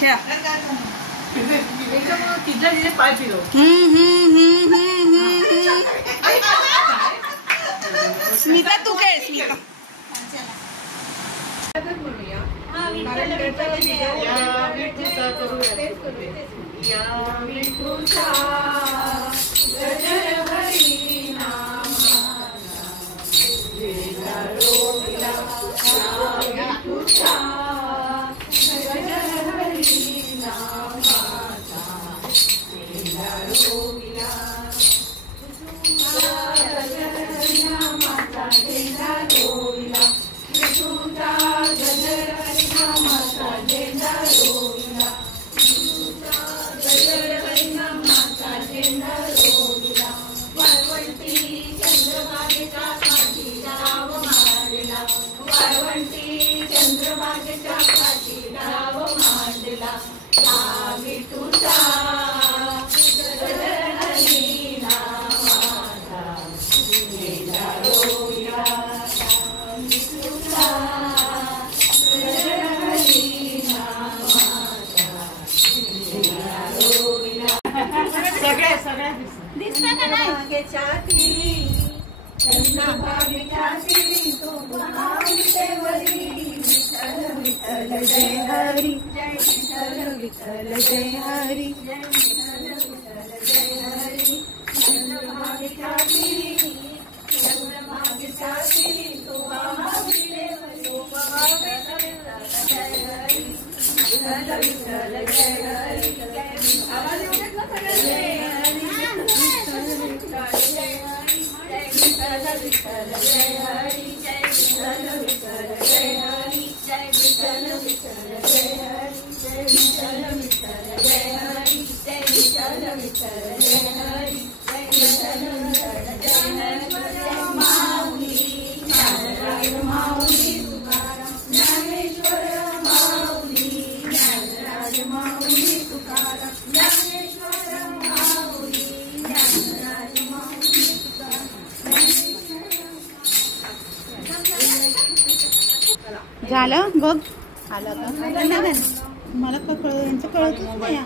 खेळा. पाय फिरव. स्मिता तू खेळ. स्मिता जय हरी जय विठ्ठल जय हरी जय हरी चंद्रभागेच्या तिरी चंद्रभागेच्या तिरी शोभा माविले शोभा जय हरी विठ्ठल विठ्ठल जय हरी आवाज येत ना सगळे जय हरी विठ्ठल विठ्ठल जय हरी जय विठ्ठल विठ्ठल जय हरी जय विठ्ठल विठ्ठल जय हरी जय विठ्ठल विठ्ठल जय हरी जय विठ्ठल विठ्ठल जय हरी जय विठ्ठल विठ्ठल जय हरी माऊली ज्ञानराज माऊली तुकाराम ज्ञानेश्वर माऊली ज्ञानराज माऊली तुकाराम ज्ञानेश्वर माऊली ज्ञानराज माऊली तुकाराम. झालं बघ. आलं का मला कळतच नाही.